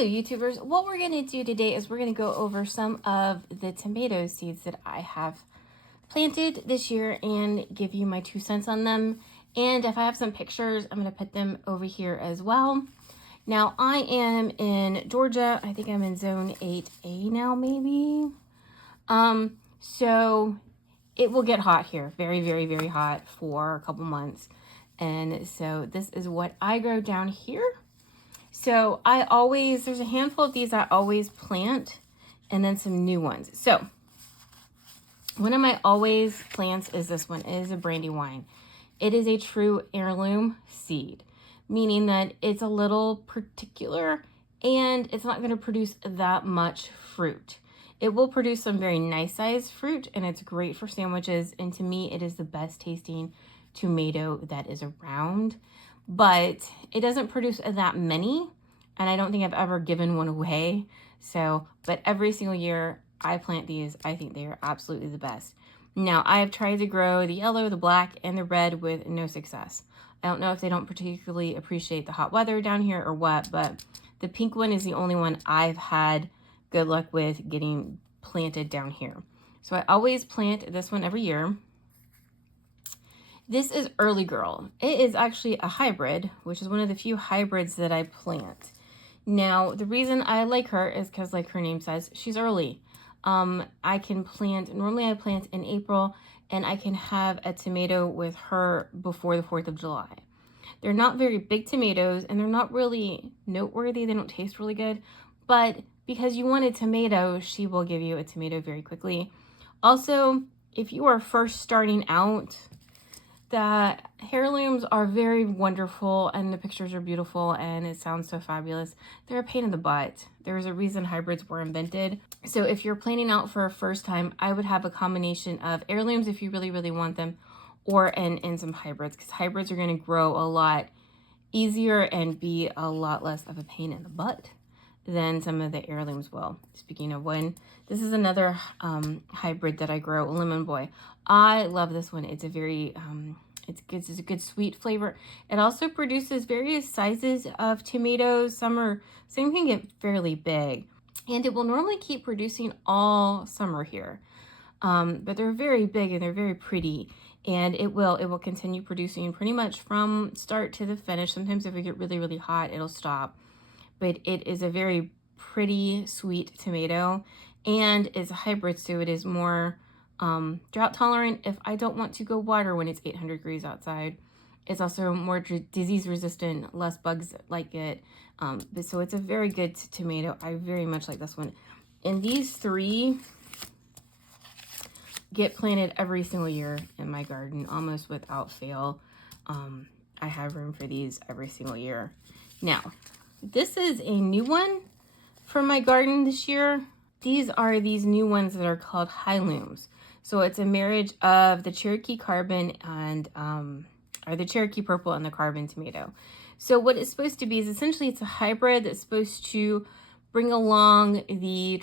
Hello YouTubers, what we're going to do today is we're going to go over some of the tomato seeds that I have planted this year and give you my 2 cents on them. And if I have some pictures, I'm going to put them over here as well. Now I am in Georgia. I think I'm in zone 8A now maybe. So it will get hot here, very, very, very hot for a couple months. And so this is what I grow down here. So there's a handful of these I always plant and then some new ones. So one of my always plants is this one. It is a brandywine. It is a true heirloom seed, meaning that it's a little particular and it's not going to produce that much fruit. It will produce some very nice sized fruit and it's great for sandwiches. And to me, it is the best tasting tomato that is around. But it doesn't produce that many, and I don't think I've ever given one away. So, but every single year I plant these, I think they are absolutely the best. Now, I have tried to grow the yellow, the black, and the red with no success. I don't know if they don't particularly appreciate the hot weather down here or what, but the pink one is the only one I've had good luck with getting planted down here. So I always plant this one every year. This is Early Girl. It is actually a hybrid, which is one of the few hybrids that I plant. Now, the reason I like her is because, like her name says, she's early. I can plant, normally I plant in April, and I can have a tomato with her before the 4th of July. They're not very big tomatoes, and they're not really noteworthy. They don't taste really good, but because you want a tomato, she will give you a tomato very quickly. Also, if you are first starting out, the heirlooms are very wonderful and the pictures are beautiful and it sounds so fabulous. They're a pain in the butt. There's a reason hybrids were invented. So if you're planning out for a first time, I would have a combination of heirlooms if you really, really want them, or and some hybrids, because hybrids are going to grow a lot easier and be a lot less of a pain in the butt than some of the heirlooms will. Speaking of one, this is another hybrid that I grow, Lemon Boy. I love this one. It's a very, it's a good sweet flavor. It also produces various sizes of tomatoes. Some can get fairly big, and it will normally keep producing all summer here. But they're very big and they're very pretty, and it will continue producing pretty much from start to the finish. Sometimes if it get really, really hot, it'll stop. But it is a very pretty, sweet tomato, and it's a hybrid, so it is more drought tolerant if I don't want to go water when it's 800 degrees outside. It's also more disease resistant, less bugs like it. But so it's a very good tomato. I very much like this one. And these three get planted every single year in my garden, almost without fail. I have room for these every single year. Now, this is a new one for my garden this year. These are these new ones that are called high looms. So it's a marriage of the Cherokee Carbon and or the Cherokee Purple and the Carbon tomato. So what it's supposed to be is essentially it's a hybrid that's supposed to bring along the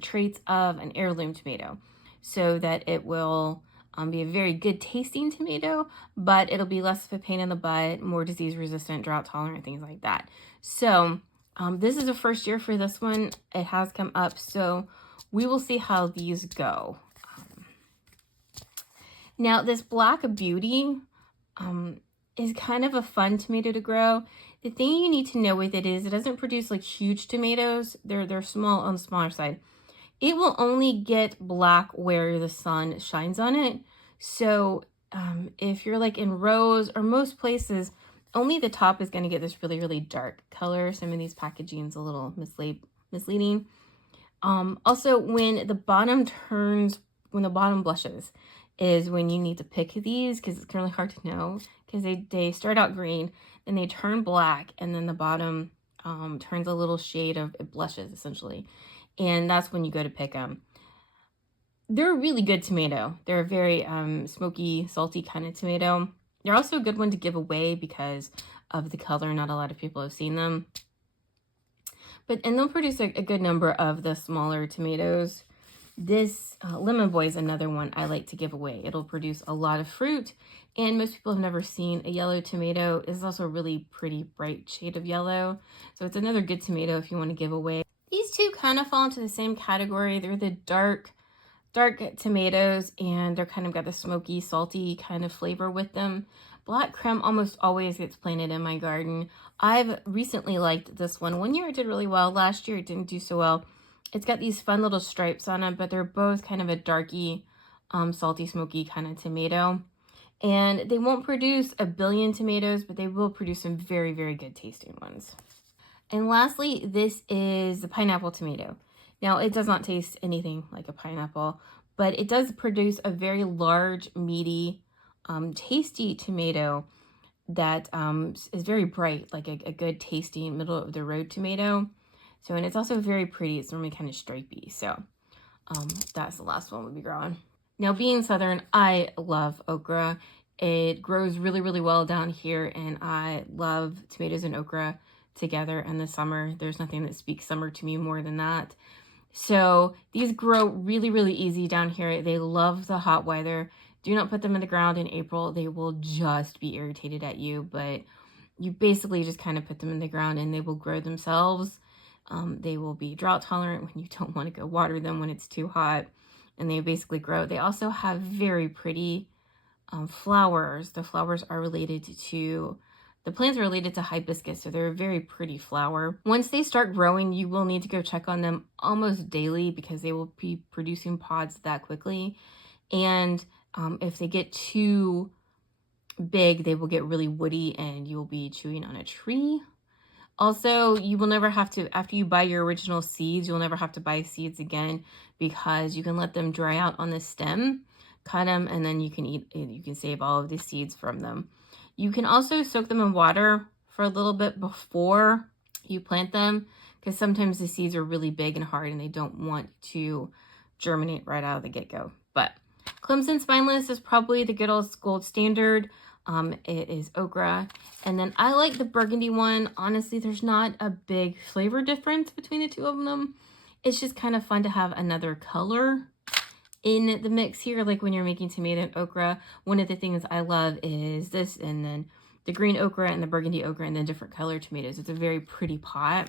traits of an heirloom tomato, so that it will be a very good tasting tomato, but it'll be less of a pain in the butt, more disease resistant, drought tolerant, things like that. So this is the first year for this one. It has come up, so we will see how these go. Now this Black Beauty is kind of a fun tomato to grow. The thing you need to know with it is it doesn't produce like huge tomatoes. They're small, on the smaller side. It will only get black where the sun shines on it. So if you're like in Rose or most places, only the top is going to get this really, really dark color. Some of these packaging is a little misleading. Also, when the bottom blushes is when you need to pick these, because it's really hard to know, because they start out green, then they turn black, and then the bottom turns a little shade of, it blushes essentially. And that's when you go to pick them. They're a really good tomato. They're a very smoky, salty kind of tomato. They're also a good one to give away because of the color. Not a lot of people have seen them. And they'll produce a good number of the smaller tomatoes. This Lemon Boy is another one I like to give away. It'll produce a lot of fruit, and most people have never seen a yellow tomato. It's also a really pretty bright shade of yellow, so it's another good tomato if you want to give away. These two kind of fall into the same category. They're the dark tomatoes, and they're kind of got the smoky, salty kind of flavor with them. Black creme almost always gets planted in my garden. I've recently liked this one. One year it did really well. Last year it didn't do so well. It's got these fun little stripes on it, but they're both kind of a darky, salty, smoky kind of tomato. And they won't produce a billion tomatoes, but they will produce some very, very good tasting ones. And lastly, this is the pineapple tomato. Now, it does not taste anything like a pineapple, but it does produce a very large, meaty, tasty tomato that is very bright, like a good tasting middle of the road tomato. So, and it's also very pretty. It's normally kind of stripy. So that's the last one we'll be growing. Now, being Southern, I love okra. It grows really, really well down here, and I love tomatoes and okra together in the summer. There's nothing that speaks summer to me more than that. So these grow really, really easy down here. They love the hot weather. Do not put them in the ground in April. They will just be irritated at you, but you basically just kind of put them in the ground and they will grow themselves. They will be drought tolerant when you don't want to go water them when it's too hot, and they basically grow. They also have very pretty flowers. The flowers are related to, the plants are related to hibiscus, so they're a very pretty flower. Once they start growing, you will need to go check on them almost daily because they will be producing pods that quickly. And if they get too big, they will get really woody and you will be chewing on a tree. Also, you will never have to, after you buy your original seeds, you'll never have to buy seeds again because you can let them dry out on the stem, cut them, and then you can eat, you can save all of the seeds from them. You can also soak them in water for a little bit before you plant them because sometimes the seeds are really big and hard and they don't want to germinate right out of the get-go. But Clemson Spineless is probably the good old gold standard. It is okra. And then I like the burgundy one. Honestly, there's not a big flavor difference between the two of them. It's just kind of fun to have another color in the mix here. Like when you're making tomato and okra, one of the things I love is this, and then the green okra and the burgundy okra and then different color tomatoes. It's a very pretty pot.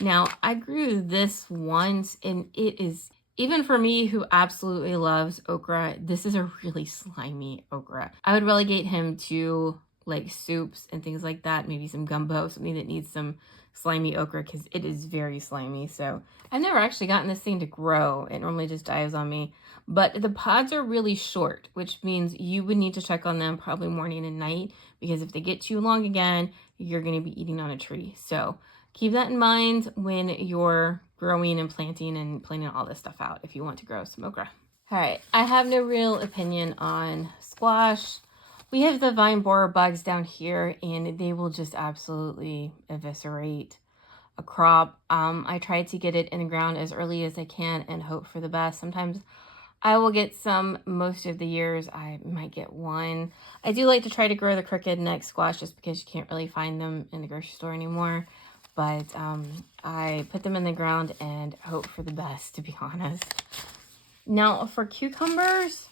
Now, I grew this once and it is, even for me who absolutely loves okra, this is a really slimy okra. I would relegate him to like soups and things like that, maybe some gumbo, something that needs some slimy okra because it is very slimy. So I've never actually gotten this thing to grow. It normally just dies on me. But the pods are really short, which means you would need to check on them probably morning and night because if they get too long again, you're going to be eating on a tree. So keep that in mind when you're growing and planting all this stuff out if you want to grow some okra. All right, I have no real opinion on squash. We have the vine borer bugs down here and they will just absolutely eviscerate a crop. I try to get it in the ground as early as I can and hope for the best. Sometimes I will get some. Most of the years I might get one. I do like to try to grow the crooked neck squash just because you can't really find them in the grocery store anymore. But I put them in the ground and hope for the best, to be honest. Now, for cucumbers,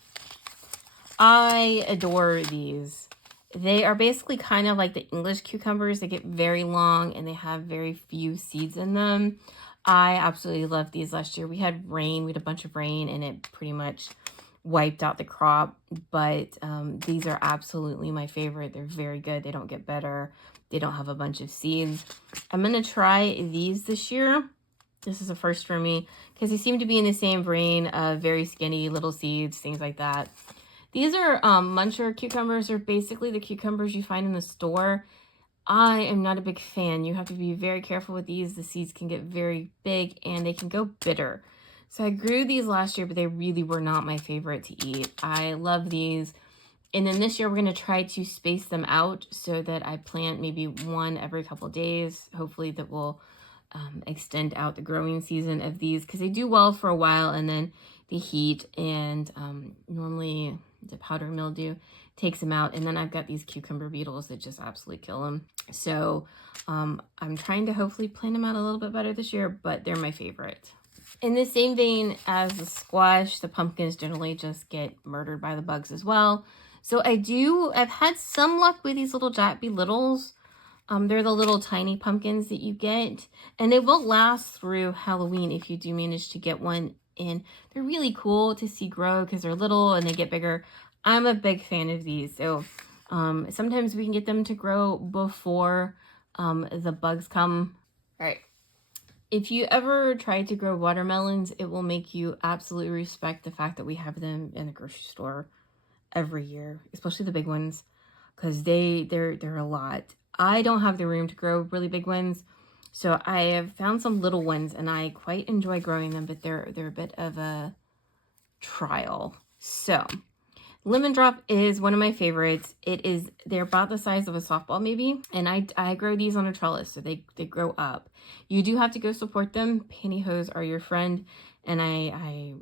I adore these. They are basically kind of like the English cucumbers. They get very long and they have very few seeds in them. I absolutely loved these last year. We had rain. We had a bunch of rain and it pretty much wiped out the crop. But these are absolutely my favorite. They're very good. They don't get better. They don't have a bunch of seeds. I'm going to try these this year. This is a first for me because they seem to be in the same vein of very skinny little seeds, things like that. These are muncher cucumbers. They're basically the cucumbers you find in the store. I am not a big fan. You have to be very careful with these. The seeds can get very big and they can go bitter. So I grew these last year, but they really were not my favorite to eat. I love these. And then this year we're going to try to space them out so that I plant maybe one every couple of days. Hopefully that will extend out the growing season of these because they do well for a while and then the heat and normally the powder mildew takes them out. And then I've got these cucumber beetles that just absolutely kill them. So I'm trying to hopefully plant them out a little bit better this year, but they're my favorite. In the same vein as the squash, the pumpkins generally just get murdered by the bugs as well. So I've had some luck with these little Jackby Littles. They're the little tiny pumpkins that you get, and they will last through Halloween if you do manage to get one in. They're really cool to see grow because they're little and they get bigger. I'm a big fan of these. So sometimes we can get them to grow before the bugs come. All right. If you ever try to grow watermelons, it will make you absolutely respect the fact that we have them in the grocery store every year, especially the big ones, because they're a lot. I don't have the room to grow really big ones, so I have found some little ones, and I quite enjoy growing them, but they're a bit of a trial. So lemon drop is one of my favorites. They're about the size of a softball maybe, and I grow these on a trellis, so they grow up. You do have to go support them. Pantyhose are your friend, and I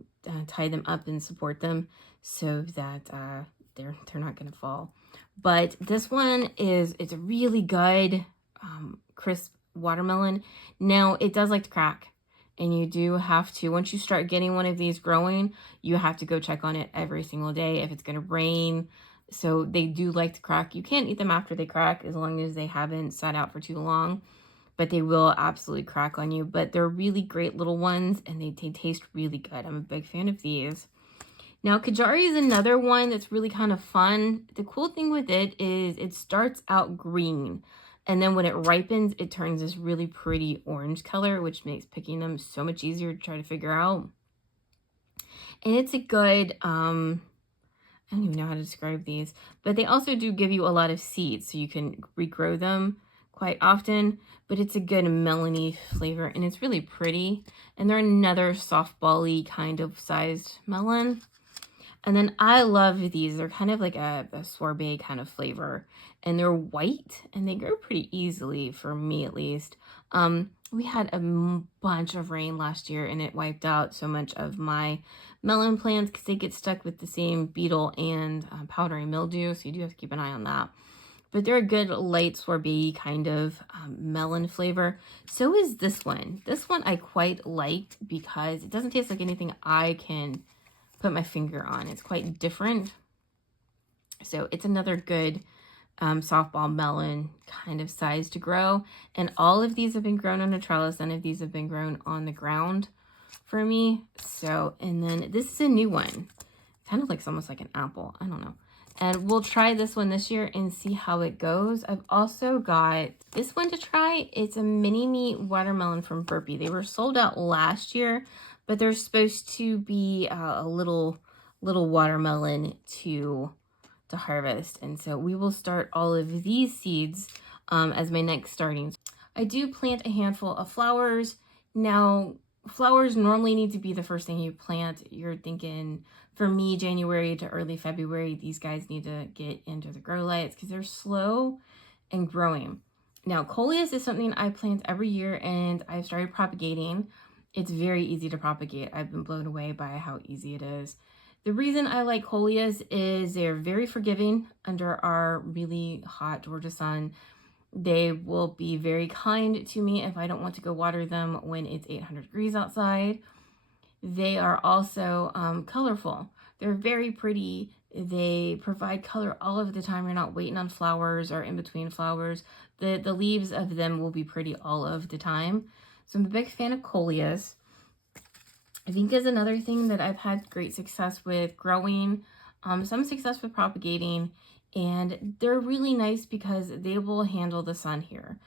tie them up and support them so that they're not gonna fall. But this one it's a really good crisp watermelon. Now it does like to crack, and you do have to, once you start getting one of these growing, you have to go check on it every single day if it's going to rain. So they do like to crack. You can't eat them after they crack as long as they haven't sat out for too long, but they will absolutely crack on you. But they're really great little ones, and they taste really good. I'm a big fan of these. Now, Kajari is another one that's really kind of fun. The cool thing with it is it starts out green, and then when it ripens, it turns this really pretty orange color, which makes picking them so much easier to try to figure out. And it's a good, I don't even know how to describe these, but they also do give you a lot of seeds, so you can regrow them quite often, but it's a good melony flavor, and it's really pretty. And they're another softball-y kind of sized melon. And then I love these. They're kind of like a sorbet kind of flavor. And they're white, and they grow pretty easily, for me at least. We had a bunch of rain last year, and it wiped out so much of my melon plants because they get stuck with the same beetle and powdery mildew. So you do have to keep an eye on that. But they're a good light sorbet kind of melon flavor. So is this one. This one I quite liked because it doesn't taste like anything I can put my finger on. It's quite different. So it's another good softball melon kind of size to grow. And all of these have been grown on a trellis. None of these have been grown on the ground for me. So, and then this is a new one. Kind of looks almost like an apple. I don't know. And we'll try this one this year and see how it goes. I've also got this one to try. It's a mini me watermelon from Burpee. They were sold out last year, but they're supposed to be a little watermelon to harvest. And so we will start all of these seeds as my next starting. I do plant a handful of flowers. Now, flowers normally need to be the first thing you plant. You're thinking, for me, January to early February, these guys need to get into the grow lights because they're slow and growing. Now, coleus is something I plant every year, and I've started propagating. It's very easy to propagate. I've been blown away by how easy it is. The reason I like coleus is they're very forgiving under our really hot Georgia sun. They will be very kind to me if I don't want to go water them when it's 800 degrees outside. They are also colorful. They're very pretty. They provide color all of the time. You're not waiting on flowers or in between flowers. The leaves of them will be pretty all of the time. So I'm a big fan of coleus. Vinca is another thing that I've had great success with growing, some success with propagating, and they're really nice because they will handle the sun here.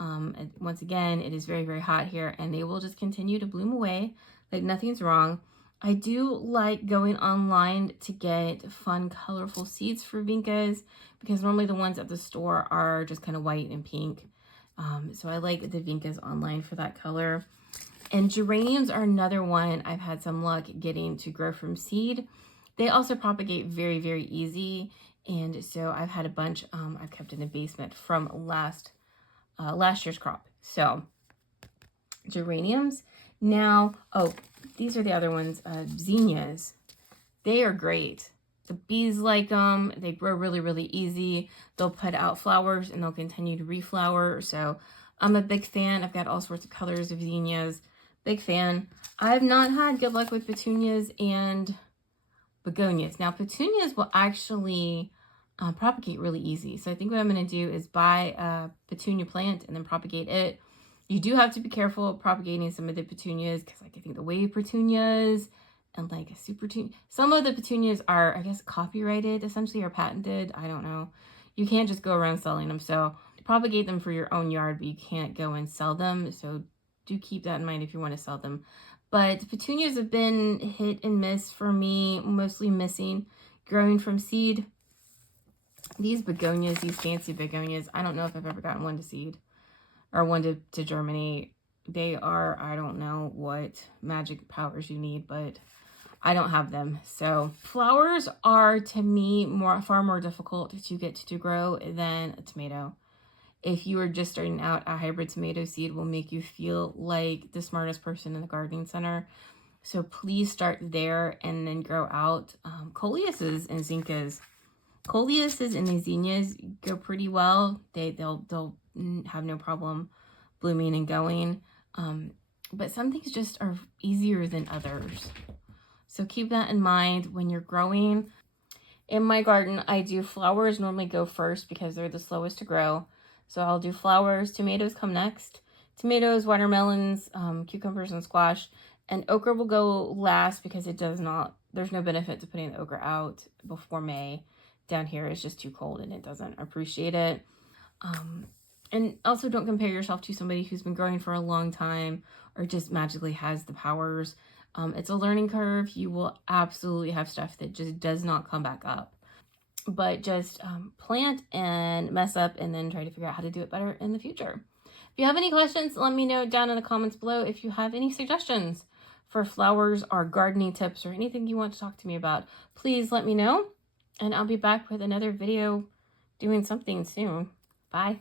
And once again, it is very, very hot here, and they will just continue to bloom away like nothing's wrong. I do like going online to get fun, colorful seeds for Vincas because normally the ones at the store are just kind of white and pink. So I like the Vincas online for that color. And geraniums are another one I've had some luck getting to grow from seed. They also propagate very, very easy. And so I've had a bunch I've kept in the basement from last year's crop. So geraniums. Now, oh, these are the other ones. Zinnias. They are great. The bees like them. They grow really, really easy. They'll put out flowers and they'll continue to reflower. So I'm a big fan. I've got all sorts of colors of zinnias. Big fan. I've not had good luck with petunias and begonias. Now, petunias will actually propagate really easy. So I think what I'm going to do is buy a petunia plant and then propagate it. You do have to be careful of propagating some of the petunias because, like, I think the wave petunias and like a super petunia, some of the petunias are, I guess, copyrighted essentially or patented. I don't know. You can't just go around selling them. So propagate them for your own yard, but you can't go and sell them. So do keep that in mind if you want to sell them. But petunias have been hit and miss for me, mostly missing, growing from seed. These begonias, these fancy begonias, I don't know if I've ever gotten one to seed or one to germinate. They are, I don't know what magic powers you need, but I don't have them. So flowers are, to me, far more difficult to get to grow than a tomato. If you are just starting out, a hybrid tomato seed will make you feel like the smartest person in the gardening center. So please start there and then grow out. Coleuses and zinnias. Coleuses and zinnias go pretty well. They'll have no problem blooming and going. But some things just are easier than others. So keep that in mind when you're growing. In my garden, I do flowers normally go first because they're the slowest to grow. So I'll do flowers, tomatoes come next. Tomatoes, watermelons, cucumbers, and squash. And okra will go last because there's no benefit to putting the okra out before May. Down here it's just too cold and it doesn't appreciate it. And also don't compare yourself to somebody who's been growing for a long time or just magically has the powers. It's a learning curve. You will absolutely have stuff that just does not come back up. But just plant and mess up and then try to figure out how to do it better in the future. If you have any questions, let me know down in the comments below. If you have any suggestions for flowers or gardening tips or anything you want to talk to me about, please let me know. And I'll be back with another video doing something soon. Bye.